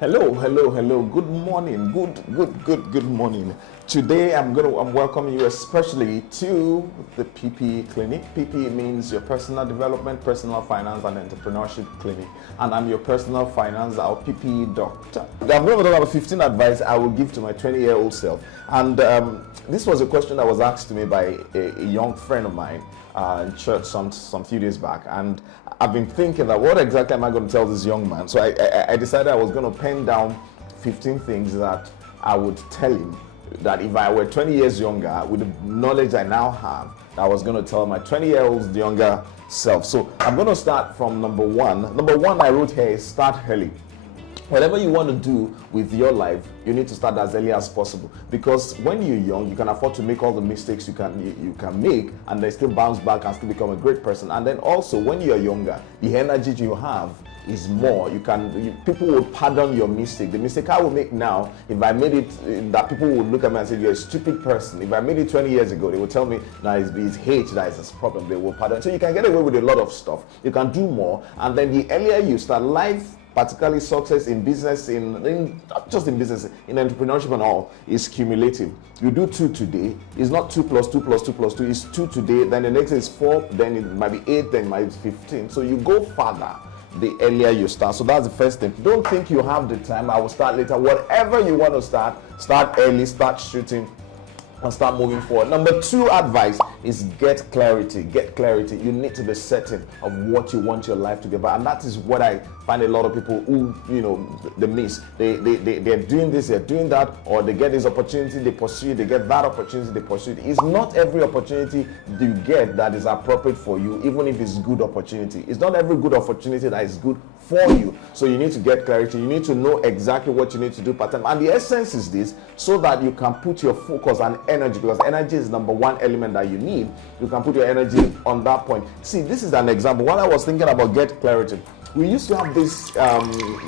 Hello, hello, hello. Good morning. Good morning. Today I'm welcoming you especially to the PP Clinic. PP means your personal development, personal finance and entrepreneurship clinic. And I'm your personal finance or PP doctor. I'm going to talk about 15 advice I will give to my 20-year-old self. And this was a question that was asked to me by a young friend of mine in church some few days back, and I've been thinking that what exactly am I going to tell this young man? So I decided I was going to pen down 15 things that I would tell him that if I were 20 years younger, with the knowledge I now have, I was going to tell my 20-year-old younger self. So I'm going to start from number one. Number one I wrote here is start early. Whatever you want to do with your life, you need to start as early as possible, because when you're young, you can afford to make all the mistakes you can make and then still bounce back and still become a great person. And then also, when you're younger, the energy you have is more. People will pardon your mistake. The mistake I will make now, if I made it, that people would look at me and say you're a stupid person. If I made it 20 years ago, they would tell me now it's hate that is a problem. They will pardon. So you can get away with a lot of stuff. You can do more, and then the earlier you start life, particularly success in business, not just in business, in entrepreneurship and all, is cumulative. You do 2 today, it's not 2 plus 2 plus 2 plus 2, it's 2 today, then the next is 4, then it might be 8, then it might be 15. So you go further the earlier you start. So that's the first thing. Don't think you have the time, I will start later. Whatever you want to start early, start shooting and start moving forward. Number 2 advice is get clarity. Get clarity. You need to be certain of what you want your life to be about, and that is what I find a lot of people who, they miss. They're doing this, they're doing that, or they get this opportunity, they pursue it, they get that opportunity, they pursue it. It's not every opportunity you get that is appropriate for you, even if it's good opportunity. It's not every good opportunity that is good for you. So you need to get clarity. You need to know exactly what you need to do part time. And the essence is this, so that you can put your focus and energy, because energy is number one element that you need. You can put your energy on that point. See, this is an example. While I was thinking about get clarity, we used to have this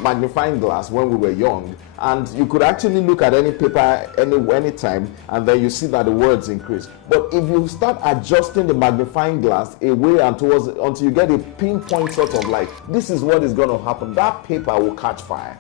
magnifying glass when we were young, and you could actually look at any paper anytime, and then you see that the words increase. But if you start adjusting the magnifying glass away and towards, until you get a pinpoint sort of like, this is what is going to happen, that paper will catch fire.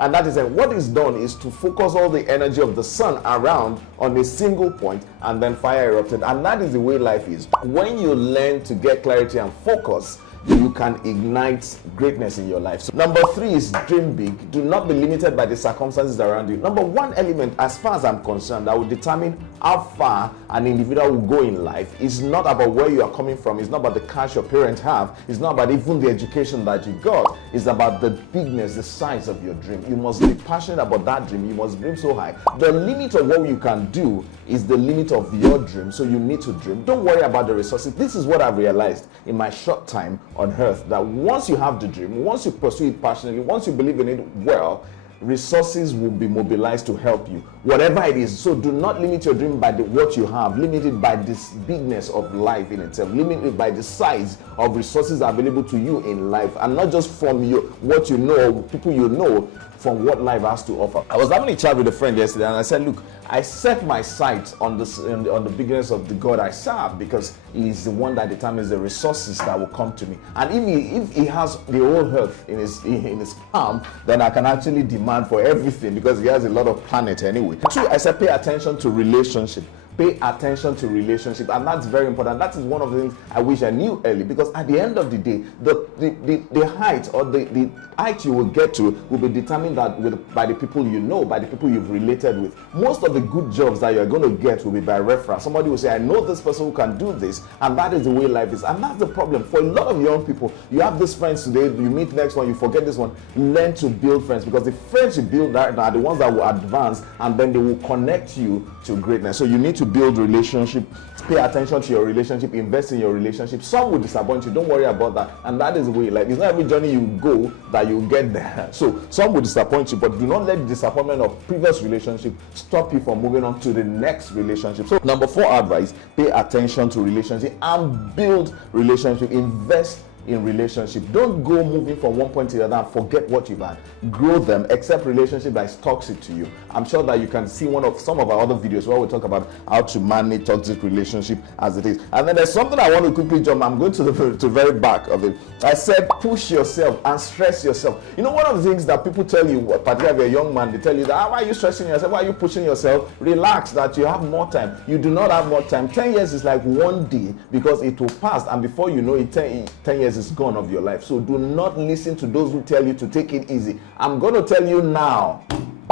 And that is it. What is done is to focus all the energy of the sun around on a single point, and then fire erupted. And that is the way life is. When you learn to get clarity and focus, you can ignite greatness in your life. So number 3 is dream big. Do not be limited by the circumstances around you. Number 1 element, as far as I'm concerned, that will determine how far an individual will go in life is not about where you are coming from. It's not about the cash your parents have. It's not about even the education that you got. It's about the bigness, the size of your dream. You must be passionate about that dream. You must dream so high. The limit of what you can do is the limit of your dream. So you need to dream. Don't worry about the resources. This is what I've realized in my short time on earth, that once you have the dream, once you pursue it passionately, once you believe in it well, resources will be mobilized to help you, whatever it is. So do not limit your dream by what you have. Limit it by this bigness of life in itself. Limit it by the size of resources available to you in life, and not just from what you know, people you know, from what life has to offer. I was having a chat with a friend yesterday, and I said, look, I set my sight on the bigness of the God I serve, because He is the one that determines the resources that will come to me. And if He has the whole earth in his palm, then I can actually demand for everything, because He has a lot of planet anyway. 2, I said pay attention to relationship. Pay attention to relationship, and that's very important. That is one of the things I wish I knew early, because at the end of the day, the height or the height you will get to will be determined by the people you know, by the people you've related with. Most of the good jobs that you're going to get will be by reference. Somebody will say, I know this person who can do this, and that is the way life is. And that's the problem for a lot of young people. You have these friends today, you meet next one, you forget this one. Learn to build friends, because the friends you build are the ones that will advance, and then they will connect you to greatness. So you need to build relationship. Pay attention to your relationship. Invest in your relationship. Some will disappoint you. Don't worry about that. And that is the way. Like, it's not every journey you go that you get there. So some will disappoint you, but do not let the disappointment of previous relationship stop you from moving on to the next relationship. So number 4 advice: pay attention to relationship and build relationship. Invest in relationship. Don't go moving from one point to the other and forget what you've had. Grow them, except relationship that is toxic to you. I'm sure that you can see some of our other videos where we talk about how to manage toxic relationship as it is. And then there's something I want to quickly jump. I'm going to the very back of it. I said push yourself and stress yourself. You know, one of the things that people tell you, particularly if you're a young man, they tell you that, why are you stressing yourself? Why are you pushing yourself? Relax, that you have more time. You do not have more time. 10 years is like one day, because it will pass, and before you know it, 10 years is gone of your life. So do not listen to those who tell you to take it easy. I'm going to tell you now,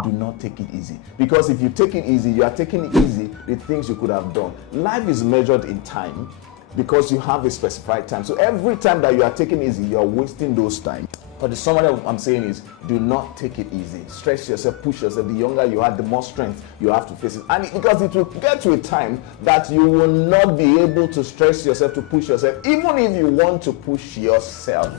do not take it easy, because if you take it easy, you are taking it easy the things you could have done. Life is measured in time, because you have a specified time. So every time that you are taking easy, you are wasting those time. But the summary of what I'm saying is, do not take it easy. Stress yourself, push yourself. The younger you are, the more strength you have to face it. And because it will get to a time that you will not be able to stress yourself, to push yourself, even if you want to push yourself.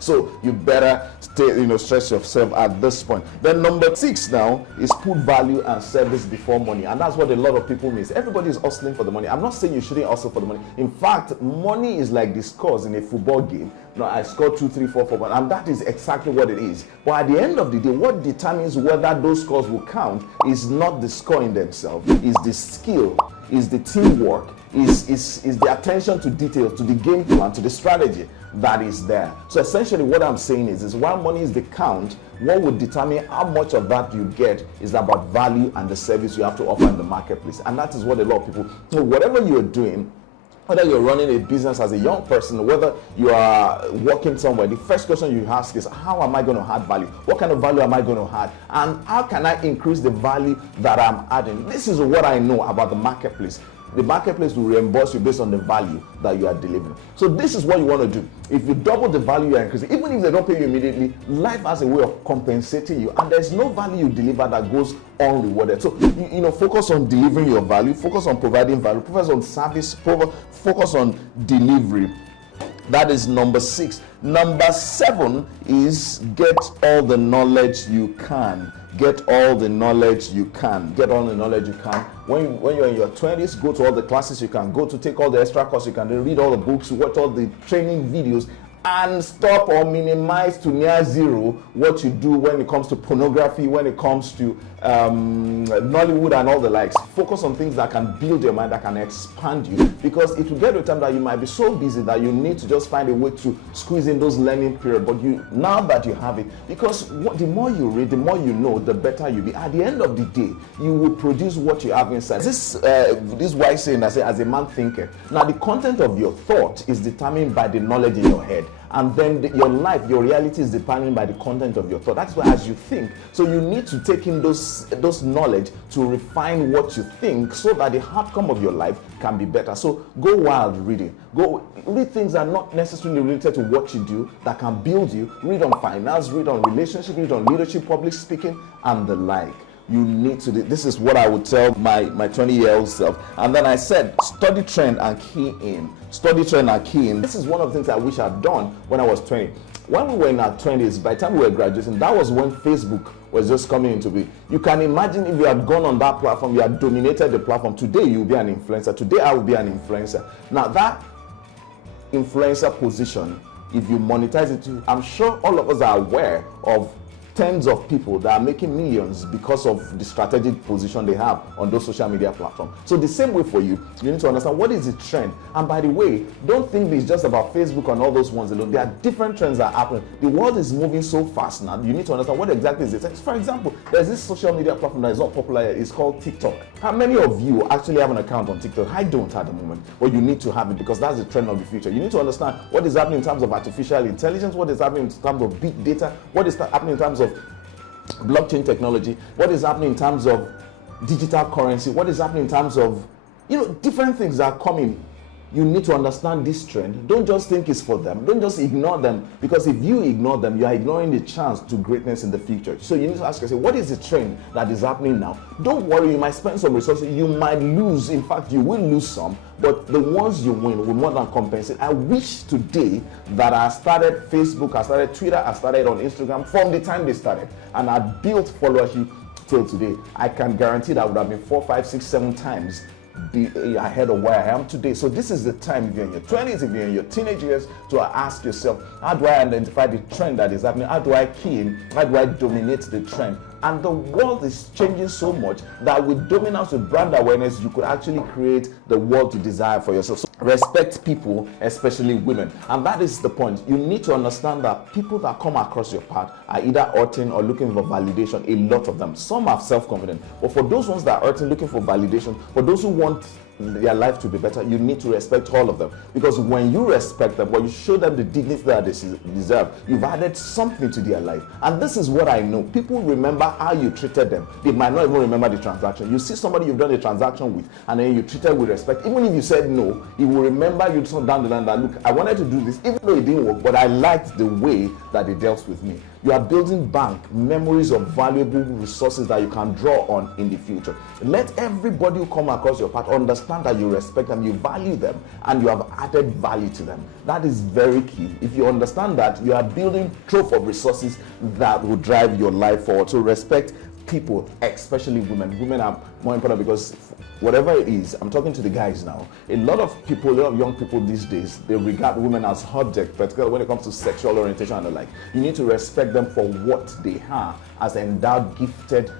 So you better stress yourself at this point. Then number 6 now is put value and service before money. And that's what a lot of people miss. Everybody is hustling for the money. I'm not saying you shouldn't hustle for the money. In fact, money is like the scores in a football game. No, I scored 2, 3, 4, 4, and that is exactly what it is. But at the end of the day, what determines whether those scores will count is not the score in themselves, is the skill, is the teamwork, is the attention to details, to the game plan, to the strategy that is there. So essentially what I'm saying is while money is the count, what would determine how much of that you get is about value and the service you have to offer in the marketplace. And that is what a lot of people, whatever you're doing, whether you're running a business as a young person, whether you are working somewhere, the first question you ask is, how am I going to add value? What kind of value am I going to add? And how can I increase the value that I'm adding? This is what I know about the marketplace. The marketplace will reimburse you based on the value that you are delivering. So this is what you want to do. If you double the value you're increasing, even if they don't pay you immediately, life has a way of compensating you, and there's no value you deliver that goes unrewarded. So focus on delivering your value, focus on providing value, focus on service, focus on delivery. That is number 6. Number 7 is get all the knowledge you can. Get all the knowledge you can. Get all the knowledge you can. When you're in your 20s, go to all the classes you can go to, take all the extra courses you can, read all the books, watch all the training videos, and stop or minimize to near zero what you do when it comes to pornography, when it comes to Nollywood and all the likes. Focus on things that can build your mind, that can expand you, because it will get to a time that you might be so busy that you need to just find a way to squeeze in those learning periods. But now that you have it, because the more you read, the more you know, the better you be. At the end of the day, you will produce what you have inside. This wise saying, I say, as a man thinketh. Now the content of your thought is determined by the knowledge in your head. And then your life, your reality is determined by the content of your thought. That's why as you think, so you need to take in those knowledge to refine what you think, so that the outcome of your life can be better. So go wild reading. Go read things that are not necessarily related to what you do, that can build you. Read on finance, read on relationship, read on leadership, public speaking, and the like. You need to do. This is what I would tell my 20-year-old self. And then I said, study trend and key in. Study trend and key in. This is one of the things I wish I'd done when I was 20. When we were in our 20s, by the time we were graduating, that was when Facebook was just coming into being. You can imagine if you had gone on that platform, you had dominated the platform. Today, you'll be an influencer. Today, I will be an influencer. Now, that influencer position, if you monetize it, I'm sure all of us are aware of tens of people that are making millions because of the strategic position they have on those social media platforms. So the same way for you, you need to understand what is the trend. And by the way, don't think it's just about Facebook and all those ones alone. There are different trends that are happening. The world is moving so fast now. You need to understand what exactly is it. For example, there's this social media platform that is not popular yet. It's called TikTok. How many of you actually have an account on TikTok? I don't at the moment. But you need to have it, because that's the trend of the future. You need to understand what is happening in terms of artificial intelligence, what is happening in terms of big data, what is happening in terms of blockchain technology, what is happening in terms of digital currency, what is happening in terms of different things that are coming. You need to understand this trend. Don't just think it's for them. Don't just ignore them, because if you ignore them, you are ignoring the chance to greatness in the future. So you need to ask yourself, what is the trend that is happening now? Don't worry, you might spend some resources, you might lose. In fact, you will lose some, but the ones you win will more than compensate. I wish today that I started Facebook, I started Twitter, I started on Instagram from the time they started, and I built followership till today. I can guarantee that would have been 4, 5, 6, 7 times be ahead of where I am today. So this is the time, if you're in your 20s, if you're in your teenage years, to ask yourself, how do I identify the trend that is happening? How do I key in? How do I dominate the trend? And the world is changing so much that with dominance, with brand awareness, you could actually create the world you desire for yourself. So respect people, especially women. And that is the point. You need to understand that people that come across your path are either hurting or looking for validation. A lot of them. Some are self-confident. But for those ones that are hurting, looking for validation, for those who want their life to be better, you need to respect all of them. Because when you respect them, when you show them the dignity that they deserve, you've added something to their life. And this is what I know. People remember how you treated them. They might not even remember the transaction. You see somebody you've done a transaction with, and then you treat them with respect. Even if you said no, he will remember you down the line that, look, I wanted to do this, even though it didn't work, but I liked the way that they dealt with me. You are building bank memories of valuable resources that you can draw on in the future. Let everybody who come across your path understand that you respect them, you value them, and you have added value to them. That is very key. If you understand that, you are building trove of resources that will drive your life forward. So respect people, especially women. Women are more important because whatever it is, I'm talking to the guys now. A lot of people, a lot of young people these days, they regard women as objects, particularly when it comes to sexual orientation and the like. You need to respect them for what they are, as endowed, gifted,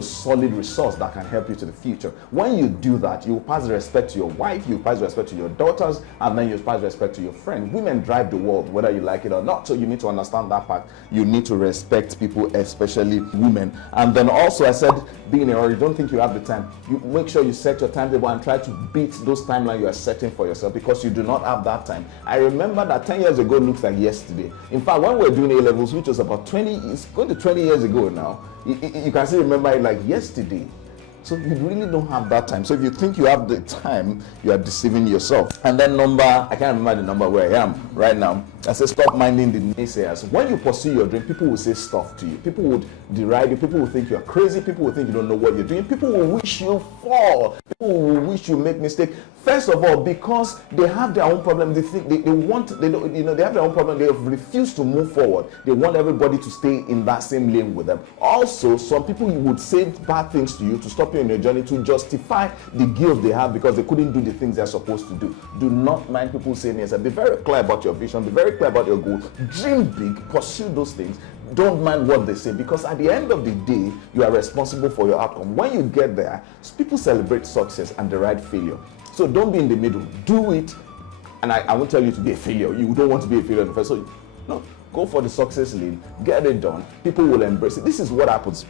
solid resource that can help you to the future. When you do that, you pass respect to your wife, you pass respect to your daughters, and then you pass respect to your friend. Women drive the world, whether you like it or not. So you need to understand that part. You need to respect people, especially women. And then also, I said, being a hurry, don't think you have the time. You make sure you set your timetable and try to beat those timelines you are setting for yourself, because you do not have that time. I remember that 10 years ago looks like yesterday. In fact, when we were doing A-levels, which was about 20, it's going to 20 years ago now, you can still remember it like yesterday. So you really don't have that time. So if you think you have the time, you are deceiving yourself. And then I can't remember the number where I am right now. I say stop minding the naysayers. When you pursue your dream, people will say stuff to you. People would deride you. People will think you're crazy. People will think you don't know what you're doing. People will wish you fall. People will wish you make mistakes. First of all, because they have their own problem, they think they have their own problem. They have refused to move forward. They want everybody to stay in that same lane with them. Also, some people would say bad things to you to stop you in your journey, to justify the guilt they have because they couldn't do the things they're supposed to do. Do not mind people saying yes. Be very clear about your vision. Be very clear about your goals. Dream big. Pursue those things. Don't mind what they say, because at the end of the day, you are responsible for your outcome. When you get there, people celebrate success and deride failure. So don't be in the middle. Do it. And I won't tell you to be a failure. You don't want to be a failure in the first. So no, go for the success lane. Get it done. People will embrace it. This is what happens.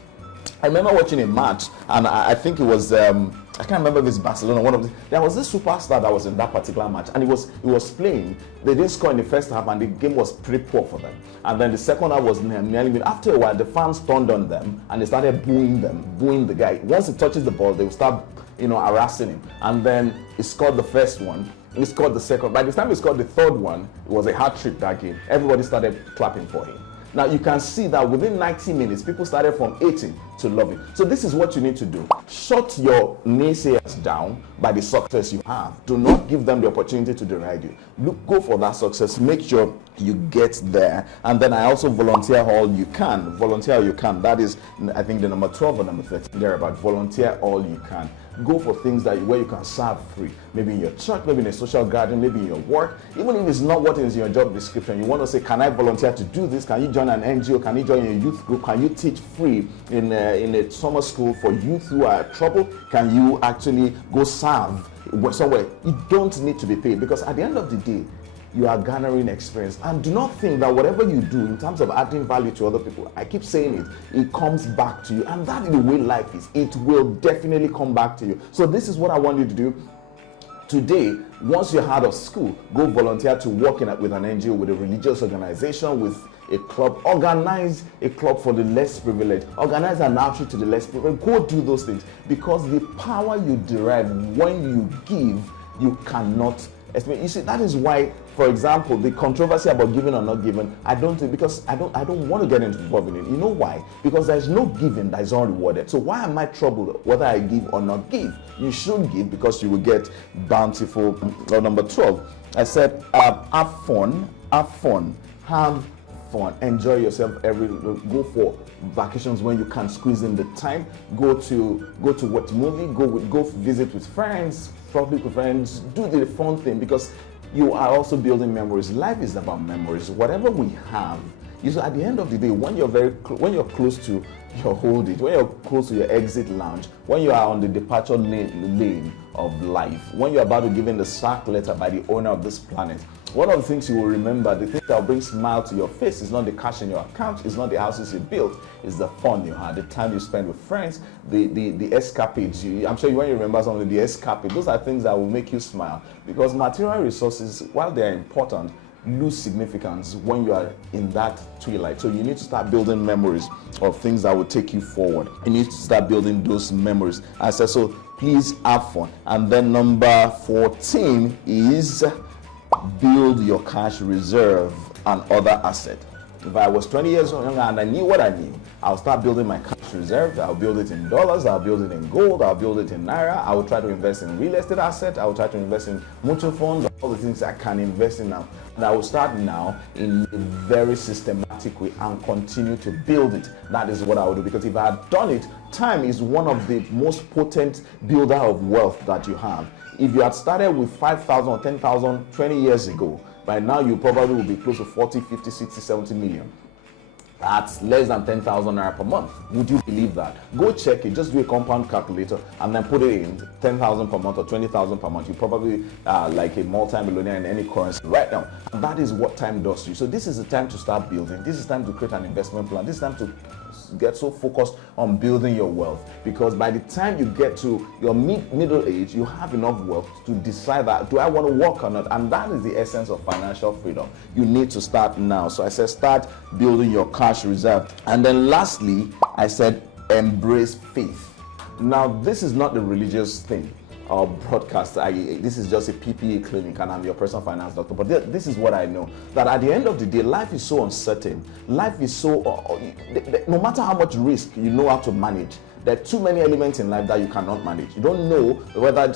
I remember watching a match, and I think it was I can't remember if it's Barcelona. There was this superstar that was in that particular match, and he was playing. They didn't score in the first half, and the game was pretty poor for them. And then the second half was nearly. After a while, the fans turned on them, and they started booing the guy. Once he touches the ball, they will start harassing him. And then he scored the first one. He scored the second. By the time he scored the third one, it was a hat trick that game. Everybody started clapping for him. Now you can see that within 90 minutes, people started from hating to loving. So this is what you need to do. Shut your naysayers down by the success you have. Do not give them the opportunity to deride you. Go for that success. Make sure you get there. And then I also volunteer all you can. Volunteer all you can. That is, I think, the number 12 or number 13 there about volunteer all you can. Go for things where you can serve free. Maybe in your church, maybe in a social gathering, maybe in your work. Even if it's not what is in your job description, you want to say, can I volunteer to do this? Can you join an NGO? Can you join a youth group? Can you teach free in a summer school for youth who are in trouble? Can you actually go serve somewhere? You don't need to be paid, because at the end of the day, you are garnering experience. And do not think that whatever you do in terms of adding value to other people, I keep saying it comes back to you. And that is the way life is. It will definitely come back to you. So this is what I want you to do. Today, once you're out of school, go volunteer to work with an NGO, with a religious organization, with a club. Organize a club for the less privileged. Organize an outreach to the less privileged. Go do those things, because the power you derive when you give, you cannot. You see, that is why, for example, the controversy about giving or not giving, I don't want to get involved in it. You know why? Because there's no giving that is unrewarded. So why am I troubled whether I give or not give? You should give, because you will get bountiful. Number 12, I said, have fun, have fun, enjoy yourself. Go for vacations when you can squeeze in the time. Go to watch movie. Go visit with friends, probably with friends. Do the fun thing, because you are also building memories. Life is about memories. Whatever we have, at the end of the day, when you're close to your hold it, when you're close to your exit lounge, when you are on the departure lane of life, when you're about to give in the sack letter by the owner of this planet, one of the things you will remember, the thing that will bring smile to your face, is not the cash in your account, it's not the houses you built, it's the fun you had, the time you spend with friends, the escapades. I'm sure when you remember something, the escapade, those are things that will make you smile. Because material resources, while they are important, lose significance when you are in that twilight. So you need to start building memories of things that will take you forward. You need to start building those memories. I said, so please have fun. And then number 14 is build your cash reserve and other asset. If I was 20 years younger and I knew what I knew, I'll start building my cash reserve. I'll build it in dollars, I'll build it in gold, I'll build it in naira. I will try to invest in real estate assets. I will try to invest in mutual funds, all the things I can invest in now. And I will start now in a very systematic way and continue to build it. That is what I will do, because if I had done it, time is one of the most potent builder of wealth that you have. If you had started with 5,000 or 10,000 20 years ago, by now you probably will be close to 40, 50, 60, 70 million. That's less than 10,000 naira per month. Would you believe that? Go check it, just do a compound calculator and then put it in 10,000 per month or 20,000 per month. You probably are like a multi-millionaire in any currency right now. And that is what time does to you. So this is the time to start building. This is time to create an investment plan. This is time to get so focused on building your wealth, because by the time you get to your middle age, you have enough wealth to decide that, do I want to work or not? And that is the essence of financial freedom. You need to start now. So I said start building your cash reserve. And then lastly, I said embrace faith. Now this is not the religious thing or broadcast. This is just a PPA clinic and I'm your personal finance doctor, but this is what I know, that at the end of the day, life is so uncertain. Life is so no matter how much risk you know how to manage, there are too many elements in life that you cannot manage. You don't know whether,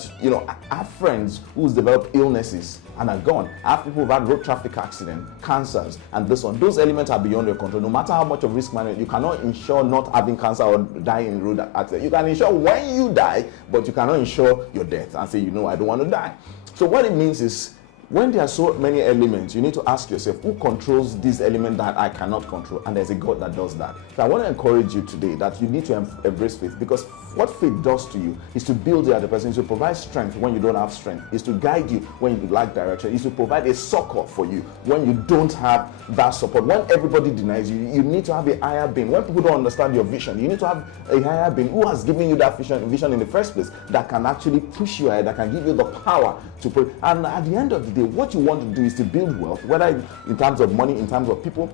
I have friends who's developed illnesses and are gone. I have people who've had road traffic accident, cancers, and this one. Those elements are beyond your control. No matter how much of risk management, you cannot ensure not having cancer or dying in road accident. You can ensure when you die, but you cannot ensure your death and say, I don't want to die. So what it means is, when there are so many elements, you need to ask yourself, who controls this element that I cannot control? And there's a God that does that. So I want to encourage you today that you need to embrace faith, because what faith does to you is to build you as a person, is to provide strength when you don't have strength, is to guide you when you lack direction, is to provide a succor for you when you don't have that support. When everybody denies you, you need to have a higher being. When people don't understand your vision, you need to have a higher being who has given you that vision in the first place, that can actually push you ahead, that can give you the power to pray. And at the end of the day, what you want to do is to build wealth, whether in terms of money, in terms of people,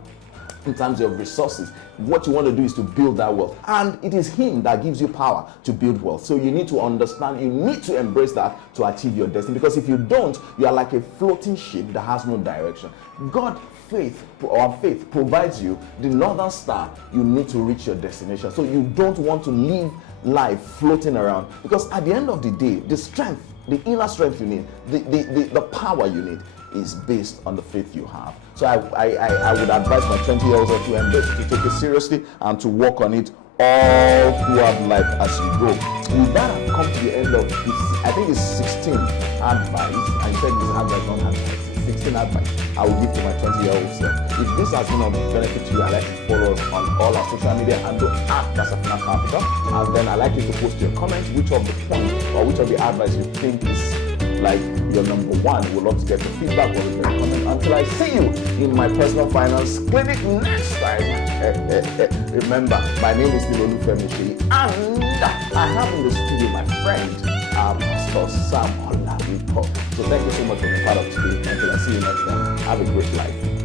in terms of resources. What you want to do is to build that wealth, and it is him that gives you power to build wealth. So you need to understand, you need to embrace that to achieve your destiny, because if you don't, you are like a floating ship that has no direction. Faith provides you the northern star you need to reach your destination. So you don't want to live life floating around, because at the end of the day, the strength, the inner strength you need, the power you need is based on the faith you have. So I would advise my 20-year-olds to embrace, to take it seriously and to work on it all throughout life as you go. With that, I've come to the end of this, I think it's 16 advice. I said this advice, not advice. 16 advice I will give to my 20-year-old self. If this has been of benefit to you, I'd like to follow us on all our social media handle at CASAFINA Capital. And then I'd like you to post your comments, which of the points or which of the advice you think is like your number one. We'd love to get the feedback or your comment. Until I see you in my personal finance clinic next time. Remember, my name is Nilolu Femishi, and I have in the studio my friend, Pastor Sam Olawipo. So thank you so much for being part of today. Until I see you next time, have a great life.